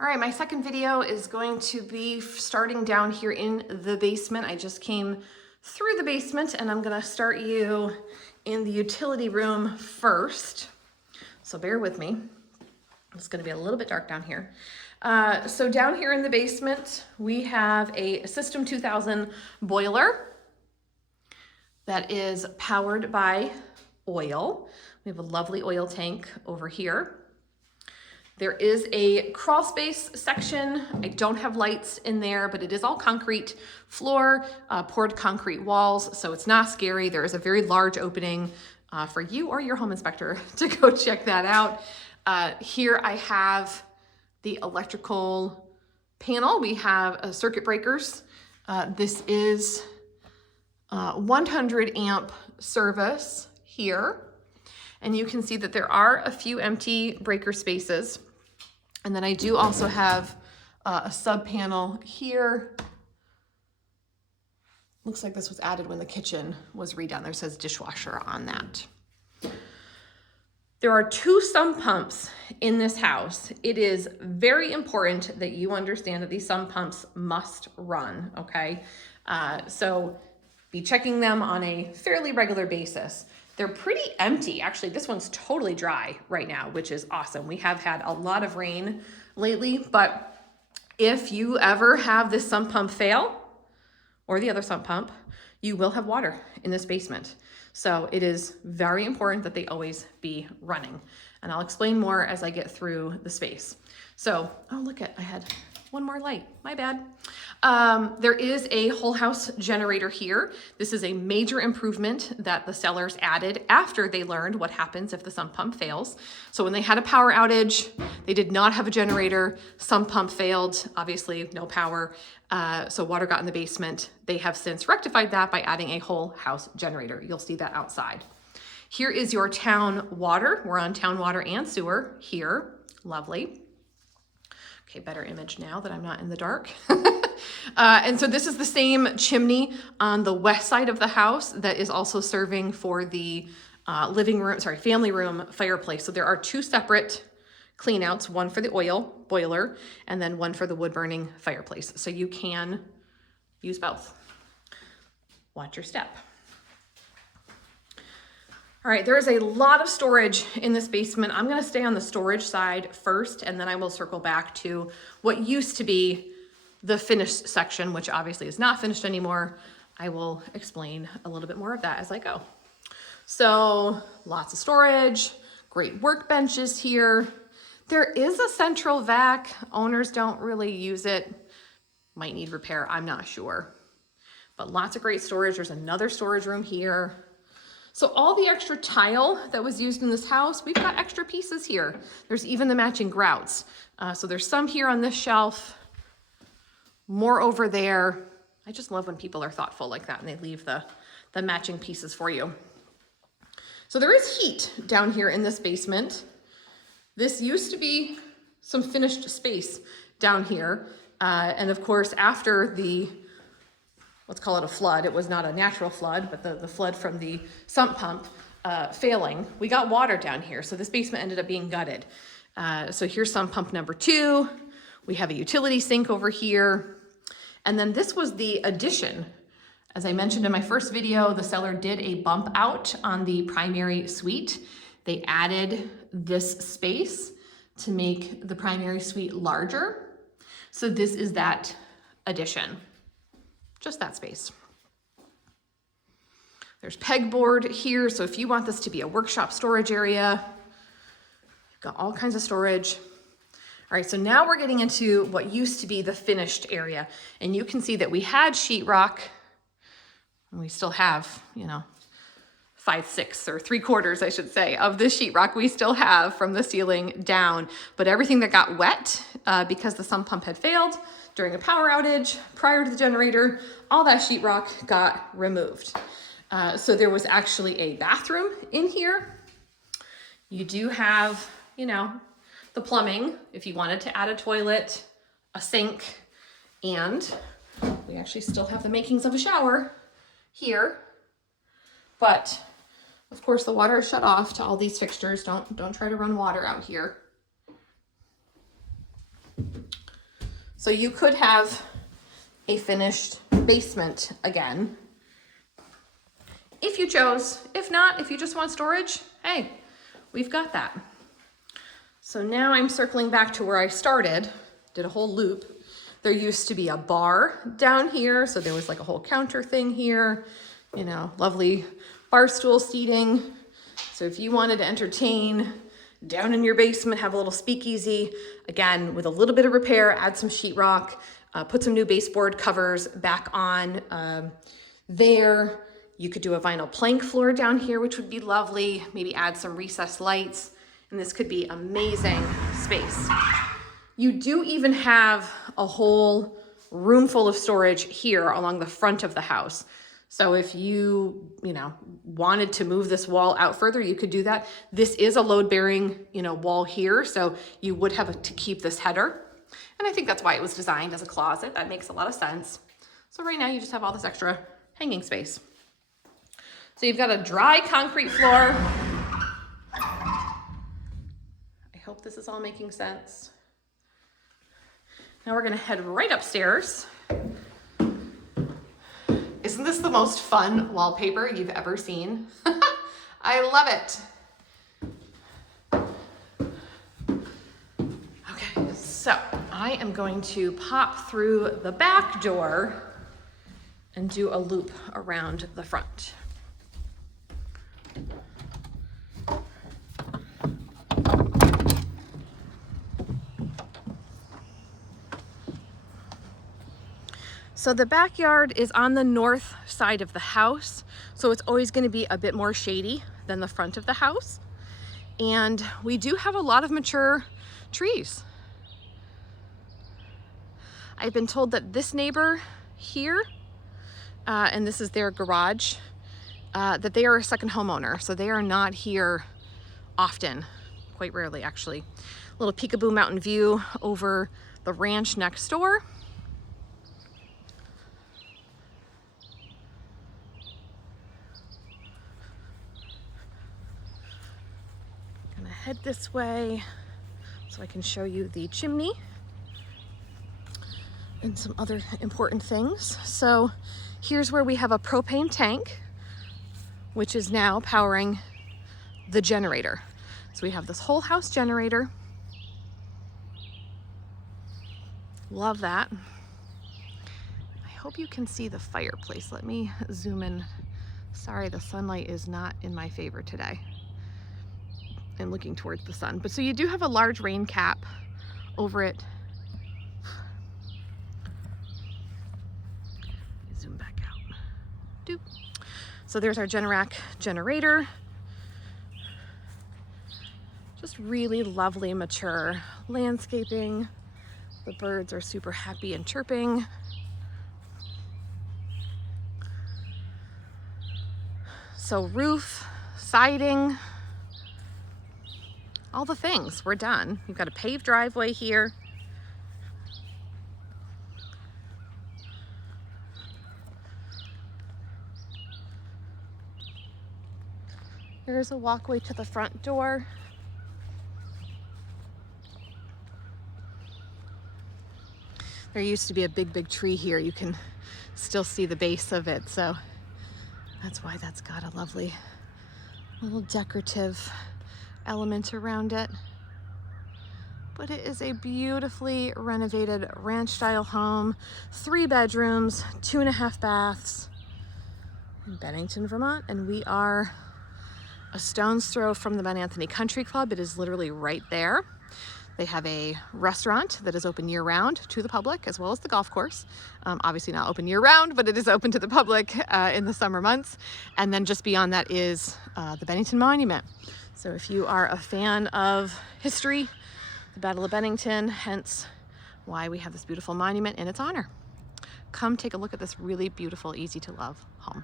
All right, my second video is going to be starting down here in the basement. I just came through the basement and I'm gonna start you in the utility room first. So bear with me. It's gonna be a little bit dark down here. So down here in the basement, we have a System 2000 boiler that is powered by oil. We have a lovely oil tank over here. There is a crawl space section. I don't have lights in there, but it is all concrete floor, poured concrete walls, so it's not scary. There is a very large opening for you or your home inspector to go check that out. Here I have the electrical panel. We have circuit breakers. This is 100 amp service here. And you can see that there are a few empty breaker spaces. And then I do also have a sub panel here. Looks like this was added when the kitchen was redone. There says dishwasher on that. There are 2 sump pumps in this house. It is very important that you understand that these sump pumps must run, okay? So be checking them on a fairly regular basis. They're pretty empty. Actually, this one's totally dry right now, which is awesome. We have had a lot of rain lately, but if you ever have this sump pump fail, or the other sump pump, you will have water in this basement. So it is very important that they always be running. And I'll explain more as I get through the space. So, oh, look at, I had one more light, my bad. There is a whole house generator here. This is a major improvement that the sellers added after they learned what happens if the sump pump fails. So when they had a power outage, they did not have a generator, sump pump failed, obviously no power, so water got in the basement. They have since rectified that by adding a whole house generator. You'll see that outside. Here is your town water. We're on town water and sewer here, lovely. Okay, better image now that I'm not in the dark. And so this is the same chimney on the west side of the house that is also serving for the family room fireplace. So there are 2 separate cleanouts, one for the oil boiler and then one for the wood burning fireplace. So you can use both. Watch your step. All right, there is a lot of storage in this basement. I'm gonna stay on the storage side first, and then I will circle back to what used to be the finished section, which obviously is not finished anymore. I will explain a little bit more of that as I go. So lots of storage, great workbenches here. There is a central vac. Owners don't really use it. Might need repair, I'm not sure. But lots of great storage. There's another storage room here. So all the extra tile that was used in this house, we've got extra pieces here. There's even the matching grouts. So there's some here on this shelf, more over there. I just love when people are thoughtful like that and they leave the matching pieces for you. So there is heat down here in this basement. This used to be some finished space down here. And of course, after the let's call it a flood. It was not a natural flood, but the flood from the sump pump failing. We got water down here, so this basement ended up being gutted. So here's sump pump number 2. We have a utility sink over here. And then this was the addition. As I mentioned in my first video, the seller did a bump out on the primary suite. They added this space to make the primary suite larger. So this is that addition. Just that space. There's pegboard here, so if you want this to be a workshop storage area, you've got all kinds of storage. All right, so now we're getting into what used to be the finished area, and you can see that we had sheetrock, and we still have, 5/6 or 3/4, I should say, of the sheetrock we still have from the ceiling down, but everything that got wet because the sump pump had failed during a power outage prior to the generator, all that sheetrock got removed. So there was actually a bathroom in here. You do have, the plumbing if you wanted to add a toilet, a sink, and we actually still have the makings of a shower here. But of course the water is shut off to all these fixtures. Don't try to run water out here. So you could have a finished basement again, if you chose. If not, if you just want storage, hey, we've got that. So now I'm circling back to where I started, did a whole loop. There used to be a bar down here, so there was like a whole counter thing here, you know, lovely bar stool seating. So if you wanted to entertain down in your basement, have a little speakeasy, again, with a little bit of repair, add some sheetrock, put some new baseboard covers back on there. You could do a vinyl plank floor down here, which would be lovely. Maybe add some recessed lights, and this could be amazing space. You do even have a whole room full of storage here along the front of the house. So if you wanted to move this wall out further, you could do that. This is a load-bearing, wall here, so you would have to keep this header. And I think that's why it was designed as a closet. That makes a lot of sense. So right now you just have all this extra hanging space. So you've got a dry concrete floor. I hope this is all making sense. Now we're gonna head right upstairs. Isn't this the most fun wallpaper you've ever seen? I love it. Okay, so I am going to pop through the back door and do a loop around the front. So the backyard is on the north side of the house, so it's always going to be a bit more shady than the front of the house. And we do have a lot of mature trees. I've been told that this neighbor here, and this is their garage, that they are a second homeowner, so they are not here often, quite rarely actually. Little peekaboo mountain view over the ranch next door. Head this way so I can show you the chimney and some other important things. So here's where we have a propane tank, which is now powering the generator. So we have this whole house generator. Love that. I hope you can see the fireplace. Let me zoom in. Sorry, the sunlight is not in my favor today. And looking towards the sun. But so you do have a large rain cap over it. Zoom back out. Doop. So there's our Generac generator. Just really lovely, mature landscaping. The birds are super happy and chirping. So roof, siding, all the things, we're done. You've got a paved driveway here. Here's a walkway to the front door. There used to be a big tree here. You can still see the base of it, so that's why that's got a lovely little decorative element around it. But it is a beautifully renovated ranch style home, 3 bedrooms, 2.5 baths in Bennington, Vermont. And we are a stone's throw from the Mount Anthony Country Club. It is literally right there. They have a restaurant that is open year-round to the public, as well as the golf course. Obviously not open year-round, but it is open to the public in the summer months. And then just beyond that is the Bennington Monument. So if you are a fan of history, the Battle of Bennington, hence why we have this beautiful monument in its honor. Come take a look at this really beautiful, easy to love home.